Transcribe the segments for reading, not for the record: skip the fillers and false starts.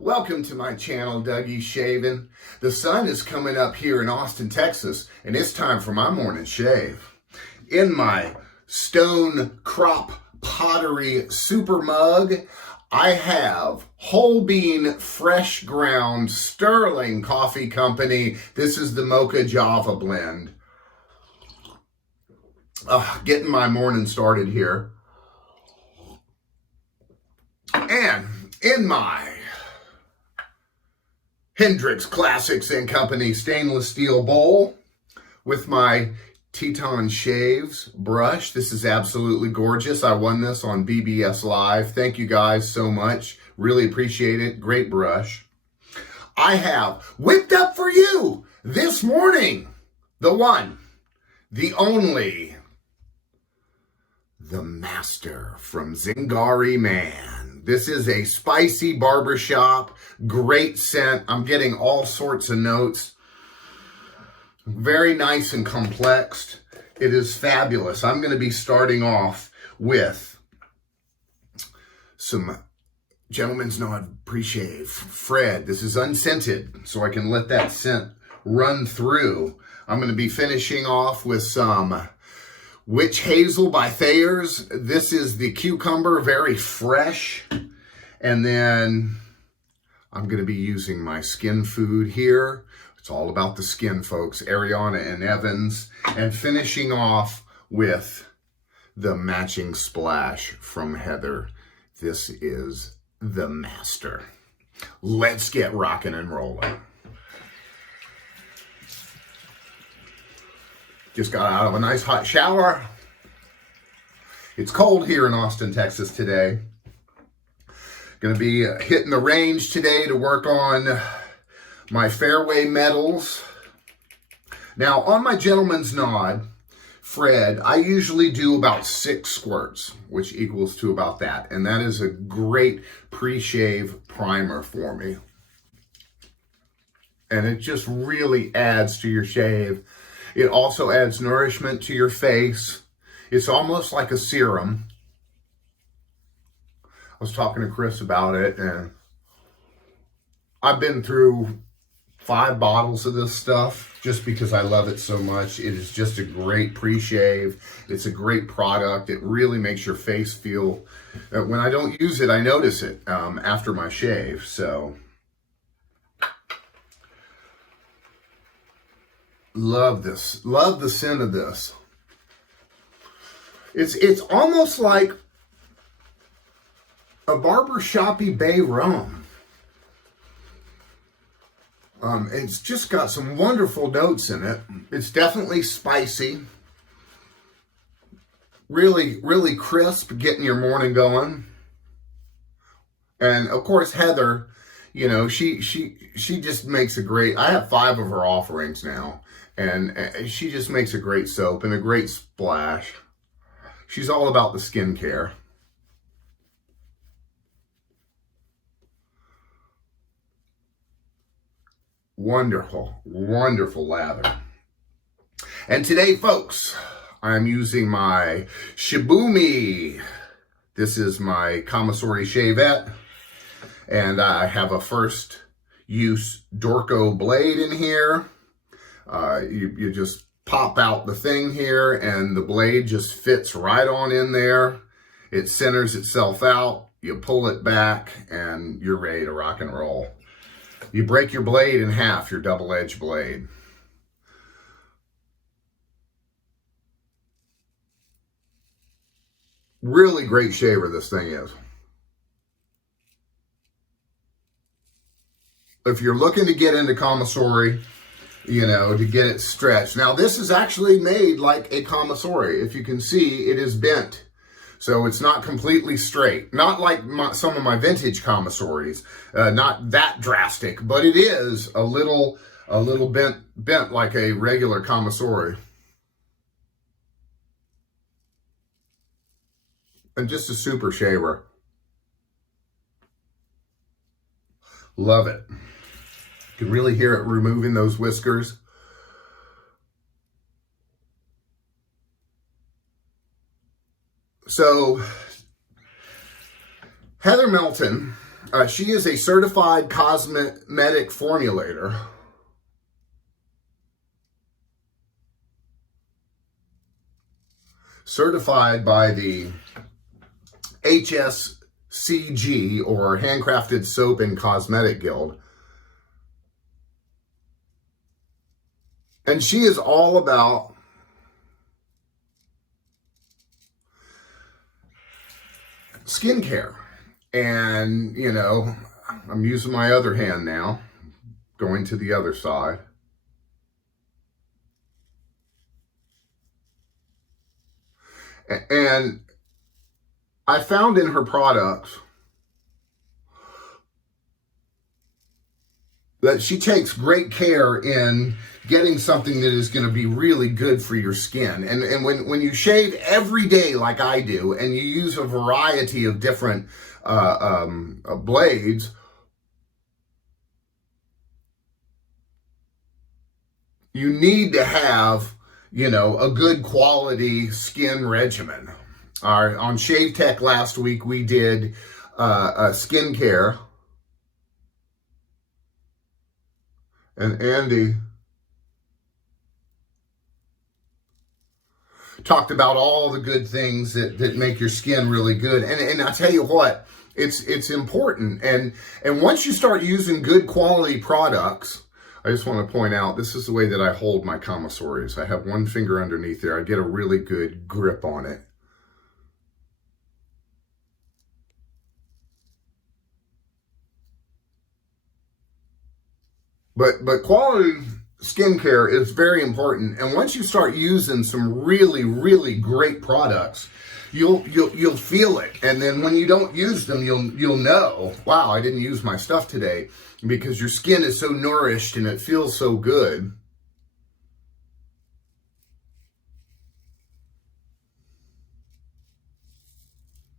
Welcome to my channel, Dougie's Shaving. The sun is coming up here in Austin, Texas, and it's time for my morning shave. In my stone crop pottery super mug, I have whole bean, fresh ground, Sterling Coffee Company. This is the Mocha Java blend. Getting my morning started here. And in my Hendrix Classics & Company stainless steel bowl with my Teton Shaves brush. This is absolutely gorgeous. I won this on BBS Live. Thank you guys so much. Really appreciate it. Great brush. I have whipped up for you this morning the one, the only, the master from Zingari Man. This is a spicy barbershop, great scent. I'm getting all sorts of notes. Very nice and complex. It is fabulous. I'm going to be starting off with some Gentleman's Nod pre-shave. Fred, this is unscented, so I can let that scent run through. I'm going to be finishing off with some Witch Hazel by Thayers. This is the cucumber, very fresh. And then I'm going to be using my skin food here. It's all about the skin, folks. Ariana and Evans. And finishing off with the matching splash from Heather. This is the master. Let's get rocking and rolling. Just got out of a nice hot shower. It's cold here in Austin, Texas today. Going to be hitting the range today to work on my fairway metals. Now, on my Gentleman's Nod, Fred, I usually do about 6 squirts, which equals to about that. And that is a great pre-shave primer for me. And it just really adds to your shave. It also adds nourishment to your face. It's almost like a serum. I was talking to Chris about it, and I've been through 5 bottles of this stuff just because I love it so much. It is just a great pre-shave. It's a great product. It really makes your face feel, when I don't use it, I notice it after my shave. So love this. Love the scent of this. It's almost like a barbershoppy bay rum. It's just got some wonderful notes in it. It's definitely spicy. Really, really crisp, getting your morning going. And of course, Heather, you know, she just makes a great, I have 5 of her offerings now. And she just makes a great soap and a great splash. She's all about the skincare. Wonderful, wonderful lather. And today, folks, I'm using my Shibumi. This is my commissary shavette. And I have a first use Dorco blade in here. You just pop out the thing here and the blade just fits right on in there. It centers itself out. You pull it back and you're ready to rock and roll. You break your blade in half, your double-edged blade. Really great shaver this thing is. If you're looking to get into commissary, you know, to get it stretched. Now, this is actually made like a commissary. If you can see, it is bent. So it's not completely straight. Not like some of my vintage commissaries. Not that drastic, but it is a little bent like a regular commissary. And just a super shaver. Love it. You can really hear it removing those whiskers. So Heather Melton She is a certified cosmetic formulator. Certified by the HC&C, or Handcrafted Soap and Cosmetic Guild. And she is all about skincare. And, you know, I'm using my other hand now, going to the other side. And I found in her products that she takes great care in getting something that is going to be really good for your skin. And when you shave every day like I do, and you use a variety of different blades, you need to have, you know, a good quality skin regimen. On Shave Tech last week, we did skincare. And Andy talked about all the good things that make your skin really good. And I tell you what, it's important. And once you start using good quality products, I just want to point out, this is the way that I hold my commissures. I have one finger underneath there. I get a really good grip on it. But quality skincare is very important. And once you start using some really, really great products, you'll feel it. And then when you don't use them, you'll know, wow, I didn't use my stuff today, because your skin is so nourished and it feels so good.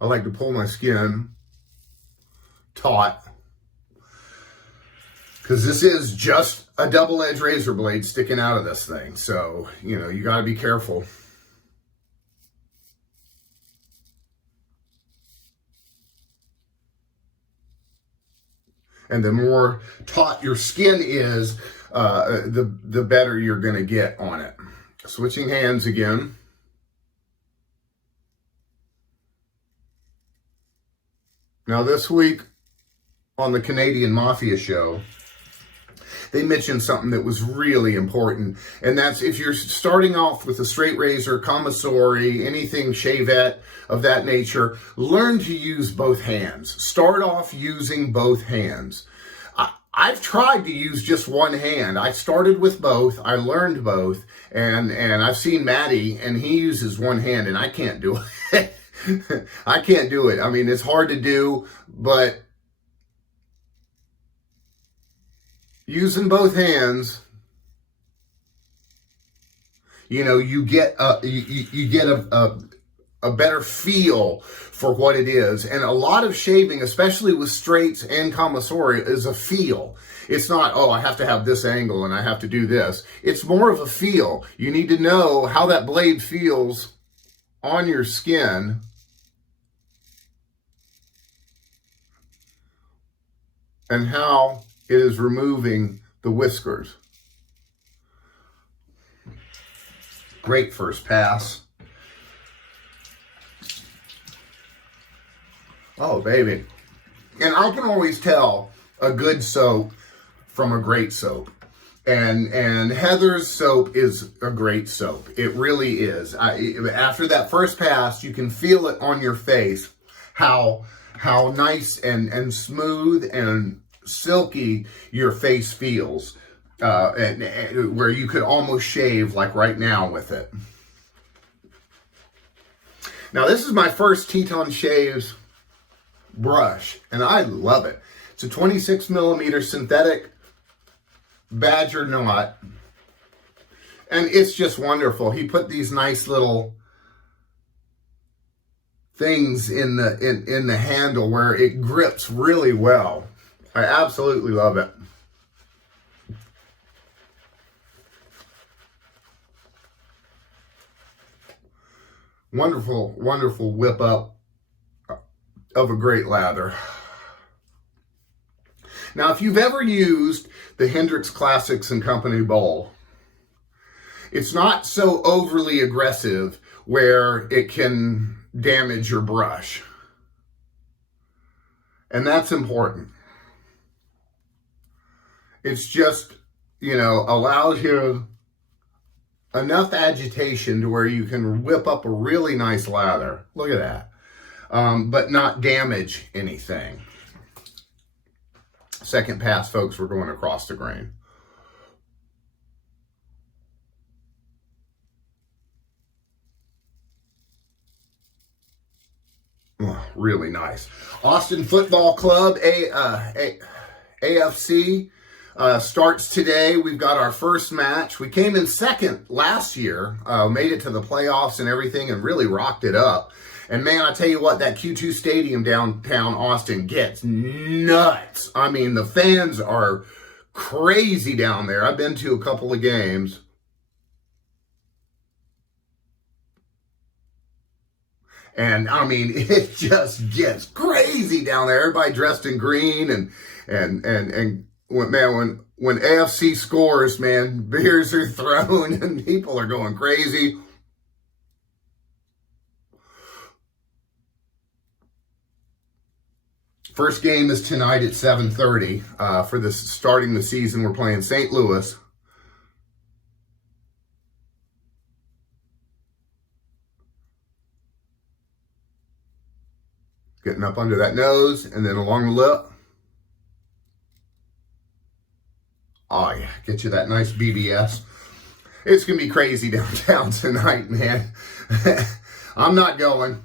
I like to pull my skin taut, because this is just a double-edged razor blade sticking out of this thing. So, you know, you got to be careful. And the more taut your skin is, the better you're going to get on it. Switching hands again. Now this week on the Canadian Mafia show, they mentioned something that was really important. And that's, if you're starting off with a straight razor, commissary, anything shavette of that nature, learn to use both hands. Start off using both hands. I've tried to use just one hand. I started with both. I learned both. And I've seen Matty, and he uses one hand, and I can't do it. I can't do it. I mean, it's hard to do, but using both hands, you know, you get a better feel for what it is. And a lot of shaving, especially with straights and commissary, is a feel. It's not, oh, I have to have this angle and I have to do this. It's more of a feel. You need to know how that blade feels on your skin. And how it is removing the whiskers. Great first pass. Oh, baby. And I can always tell a good soap from a great soap. And Heather's soap is a great soap. It really is. After that first pass, you can feel it on your face, how nice and smooth and silky your face feels, and where you could almost shave like right now with it. Now, this is my first Teton Shaves brush, and I love it. It's a 26 millimeter synthetic badger knot, and it's just wonderful. He put these nice little things in the handle where it grips really well. I absolutely love it. Wonderful, wonderful whip up of a great lather. Now, if you've ever used the Hendrix Classics and Company bowl, it's not so overly aggressive where it can damage your brush. And that's important. It's just, you know, allows you enough agitation to where you can whip up a really nice lather. Look at that. But not damage anything. Second pass, folks, we're going across the grain. Oh, really nice. Austin Football Club, AFC, starts today. We've got our first match. We came in second last year, made it to the playoffs and everything, and really rocked it up. And man, I tell you what, that Q2 Stadium downtown Austin gets nuts. I mean, the fans are crazy down there. I've been to a couple of games. And I mean, it just gets crazy down there. Everybody dressed in green, and when AFC scores, man, beers are thrown and people are going crazy. First game is tonight at 7:30. For this starting the season, we're playing St. Louis. Getting up under that nose and then along the lip. Oh yeah, get you that nice BBS. It's going to be crazy downtown tonight, man. I'm not going.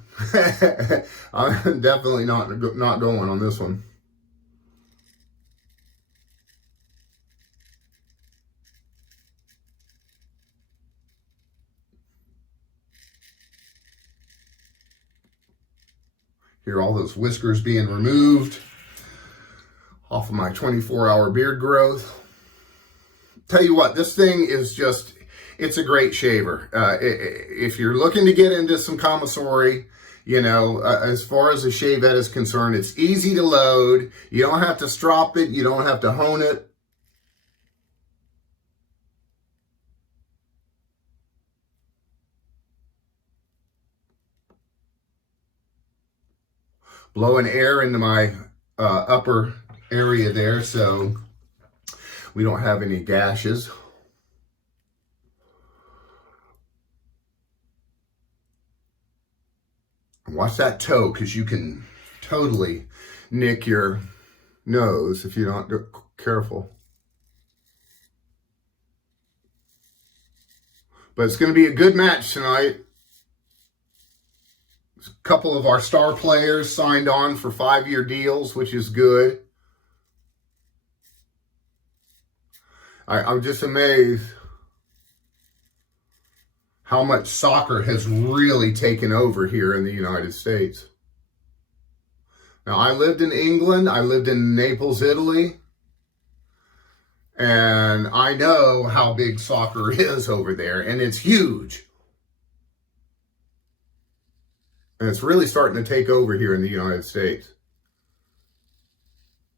I'm definitely not going on this one. Hear all those whiskers being removed off of my 24-hour beard growth. Tell you what, this thing is just, it's a great shaver. If you're looking to get into some commissary, you know, as far as the shavette is concerned, it's easy to load. You don't have to strop it. You don't have to hone it. Blowing air into my upper area there so we don't have any gashes. Watch that toe, because you can totally nick your nose if you're not careful. But it's going to be a good match tonight. A couple of our star players signed on for 5-year deals, which is good. I'm just amazed how much soccer has really taken over here in the United States. Now, I lived in England. I lived in Naples, Italy. And I know how big soccer is over there, and it's huge. And it's really starting to take over here in the United States,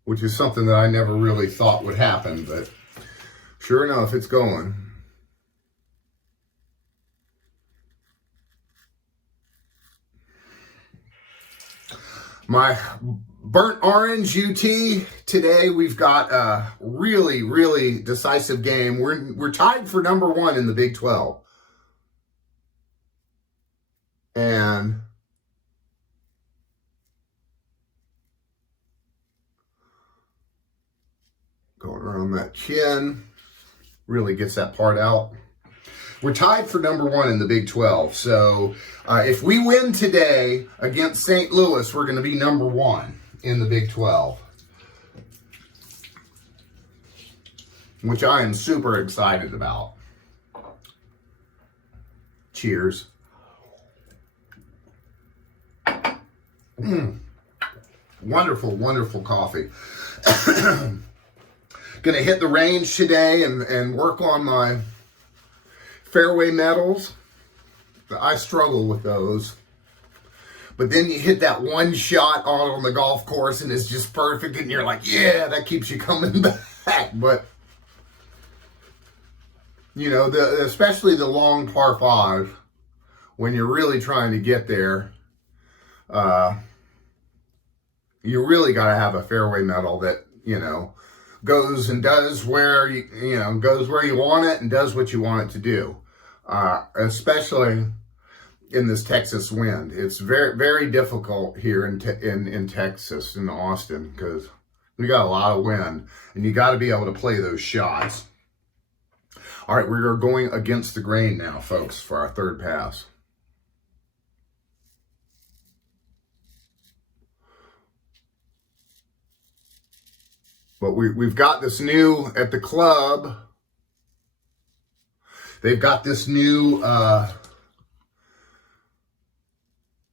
which is something that I never really thought would happen, but sure enough, it's going. My burnt orange UT today, we've got a really, really decisive game. We're tied for number 1 in the Big 12. And going around that chin, really gets that part out. We're tied for number 1 in the Big 12. So if we win today against St. Louis, we're going to be number 1 in the Big 12. Which I am super excited about. Cheers. Wonderful, wonderful coffee. Gonna hit the range today and work on my fairway metals. I struggle with those. But then you hit that one shot on the golf course and it's just perfect, and you're like, yeah, that keeps you coming back. But, you know, especially the long par 5, when you're really trying to get there, you really got to have a fairway metal that, you know, goes and does where goes where you want it and does what you want it to do. Especially in this Texas wind, it's very, very difficult here in Texas, in Austin, because we got a lot of wind, and you got to be able to play those shots. All right, we are going against the grain now, folks, for our third pass. But we've got this new, at the club, they've got this new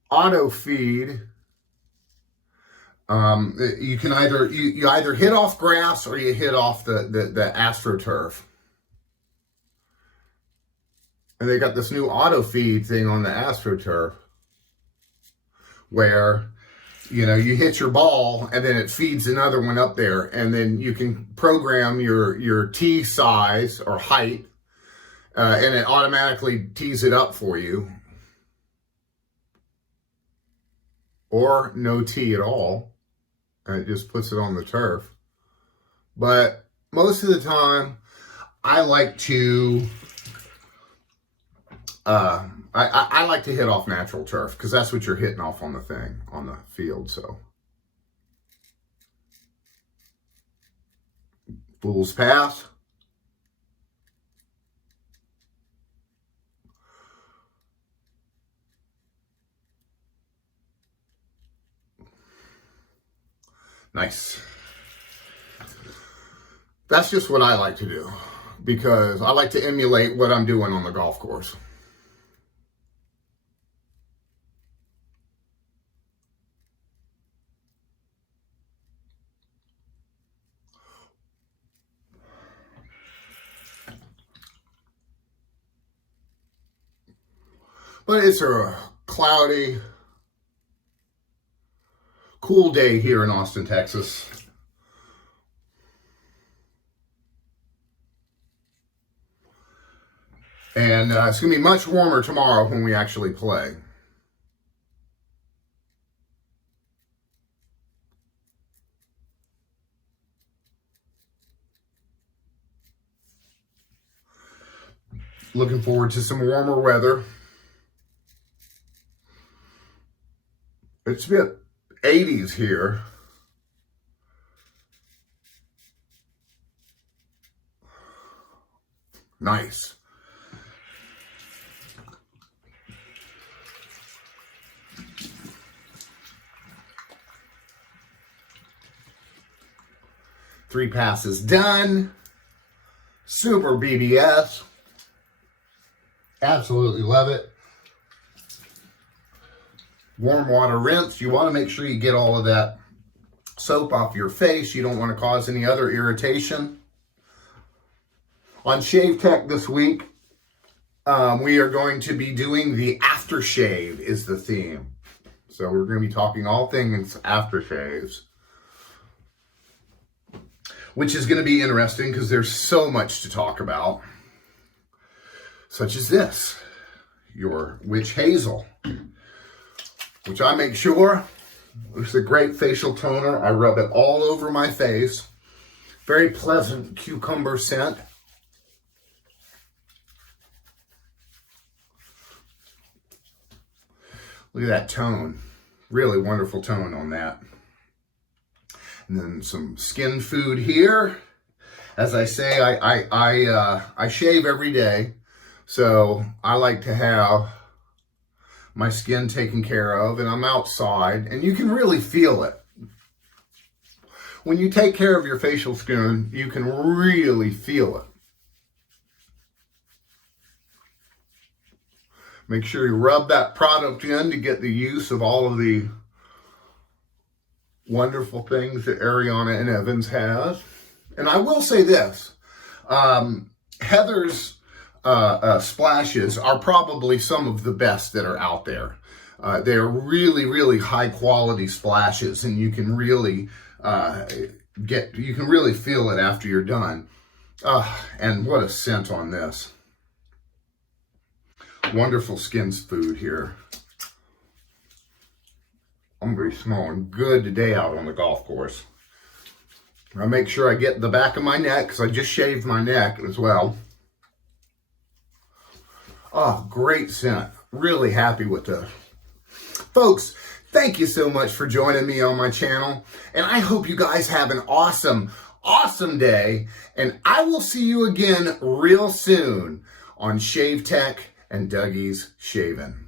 auto feed. You can either, you either hit off grass or you hit off the AstroTurf. And they got this new auto feed thing on the AstroTurf where, you know, you hit your ball and then it feeds another one up there, and then you can program your tee size or height, and it automatically tees it up for you, or no tee at all, and it just puts it on the turf. But most of the time, I like to I like to hit off natural turf, because that's what you're hitting off on the thing, on the field. So, fool's pass. Nice. That's just what I like to do, because I like to emulate what I'm doing on the golf course. But it's a cloudy, cool day here in Austin, Texas. And it's going to be much warmer tomorrow when we actually play. Looking forward to some warmer weather. It's been 80s here. Nice. Three passes done. Super BBS. Absolutely love it. Warm water rinse. You want to make sure you get all of that soap off your face. You don't want to cause any other irritation. On Shave Tech this week, we are going to be doing the aftershave is the theme. So we're going to be talking all things aftershaves, which is going to be interesting because there's so much to talk about, such as this, your witch hazel, which I make sure is a great facial toner. I rub it all over my face. Very pleasant cucumber scent. Look at that tone. Really wonderful tone on that. And then some skin food here. As I say, I shave every day, so I like to have my skin taken care of, and I'm outside, and you can really feel it. When you take care of your facial skin, you can really feel it. Make sure you rub that product in to get the use of all of the wonderful things that Ariana and Evans has. And I will say this, Heather's splashes are probably some of the best that are out there. They're really, really high quality splashes, and you can really feel it after you're done. And what a scent on this. Wonderful Skins food here. I'm going to be smelling good today out on the golf course. I'll make sure I get the back of my neck, because I just shaved my neck as well. Oh, great scent. Really happy with the... Folks, thank you so much for joining me on my channel. And I hope you guys have an awesome, awesome day. And I will see you again real soon on Shave Tech and Dougie's Shaving.